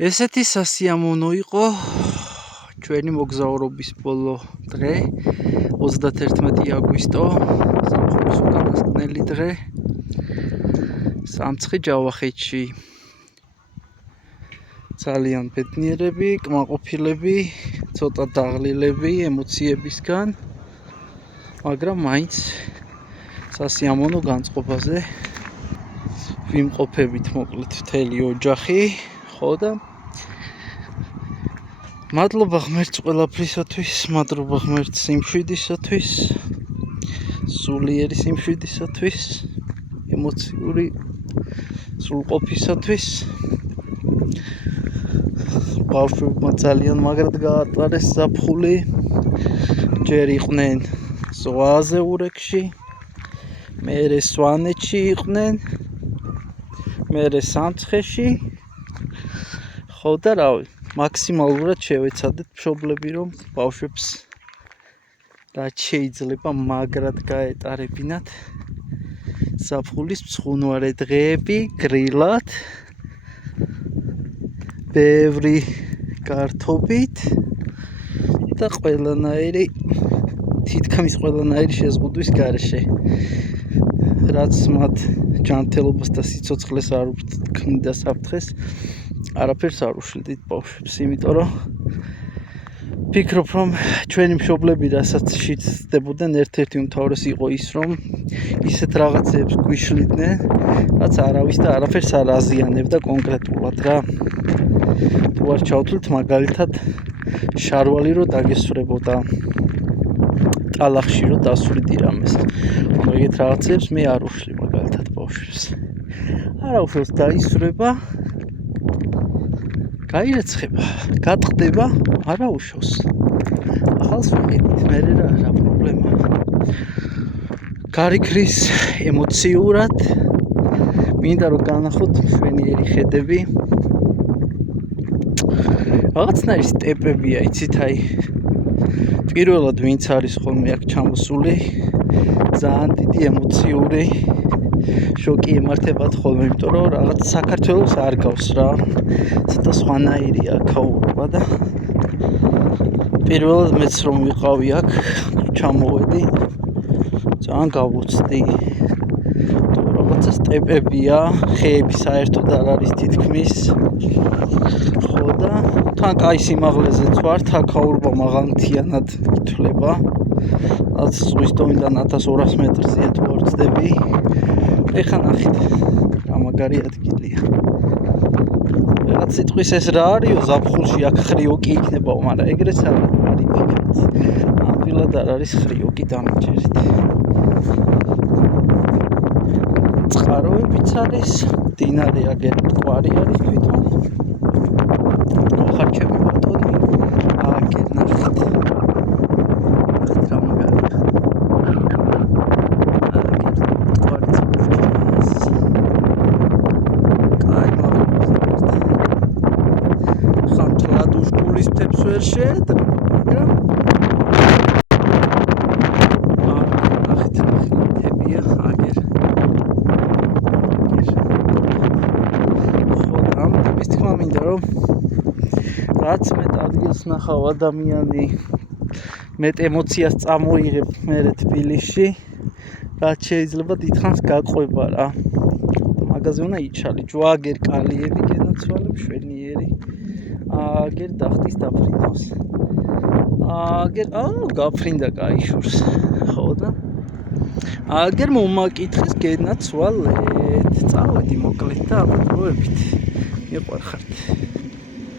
ესეთი სასიამოვნო იყო ჩვენი მოგზაურობის ბოლო დღე 31 აგვისტო სამხობის უკანასკნელი დღე სამცხე ჯავახეთში ძალიან ბედნიერები, კმაყოფილები, ცოტა დაღლილები ემოციებისგან, მაგრამ მაინც სასიამოვნო განწყობაზე ვიმყოფებით მოკლედ მთელი ოჯახი, ხო და მადლობა ღმერთს ყველაფრისათვის, მადლობა ღმერთს სიმშვიდისათვის, სულიერი სიმშვიდისათვის, ემოციური სრულყოფისათვის. ბავშვებმა ძალიან მაგრად გაატარეს ზაფხული, ჯერ იყვნენ ზღვაზე ურეკში, მერე სვანეთში იყვნენ, მერე სამცხეში, ხო და რავი, მაქსიმალურად შევეცადეთ მშობლები, რომ ბავშვებს რაც შეიძლება მაგრად გაეტარებინათ ზაფხულის მცხუნვარე დღეები, გრილად, ბევრი გართობით და ყველანაირი, თითქმის ყველანაირი შეზღუდვის გარეშე. რაც მათ ჯანმრთელობას და სიცოცხლეს არ უქმნიდა საფრთხეს, არაფერს არ უშლიდით ბავშვებს, იმიტომ რომ ფიქრობ, რომ ჩვენი მშობლები რასაც შეცდებოდნენ, ერთ-ერთი უმთავრესი იყო ის, რომ ისეთ რაღაცებს გვიშლიდნენ, რაც არავის და არაფერს არ აზიანებდა კონკრეტულად რა. თუ არ ჩავთვლით, მაგალითად, შარვალი რო დაგესვრებოდა ტალახში რო დასვრიდი რამეს. ეგეთ რაღაცებს მე არ უშლი მაგალითად ბავშვებს. არა უშავს დაისვრება, გაირეცხება, გატყდება, არა უშავს. ახალს ვიყიდით, მერე რა პრობლემაა. გარიქრის ემოციურად, მინდა რომ განახოთ მშვენიერი ხედები. რაღაცნაირი სტეპებია, იცით, აი პირველად ვინც არის ხოლმე აქ ჩამოსული, ძალიან დიდი ემოციური შოკი ემართებათ ხოლმე, იმიტომ რომ რაღაც საქართველოს არ გავს რა. ცოტა სხვანაირია ქაურობა და პირველად მეც რომ ვიყავი აქ, ჩამოვედი, ძალიან გავუცდი. რაღაცა სტეპებია, ხეები საერთოდ არ არის თითქმის. ხო და თან კაი სიმაღლეზეც ვარ, ქაურობა მაღალმთიანად ითვლება. რაც ზღვის დონიდან 1200 მეტრზეა თუ არ ვცდები. ეხლა ნახეთ, რა მაგარი ადგილია. რაღაც სიტყვის ეს რა არისო, ზაფხულში აქ ხრიოკი იქნებაო, მაგრამ ეგრეც არ არის ფიქრიც. ნამდვილად არ არის ხრიოკი, დამიჯერეთ. წყაროებიც არის, მდინარე აგერ მტკვარი არის თვითონ. ხარ ჩემი ბატონი, აგერ ნახეთ. ნახეთ რა მაგარია. ვერ შეეძრება, მაგრამ ნახეთ, თებია, აგერ. ხო, ამის თქმა მინდა, რომ რაც მეტ ადგილს ნახავ ადამიანი, მეტ ემოციას წამოიღებ მერე თბილისში, რაც შეიძლება დიდხანს გაყვება რა. მაგაზე უნდა იჩალი, ჯვაგერ კალიები გენაცვალე მშვენიერი. აგერ დახტის დაფრინავს. აგერ გაფრინდა კაიშურს. ხო და აგერ მომაკითხეს გენაცვალეთ. წავედი მოკლედ და აბა დროებით. მიყვარხართ.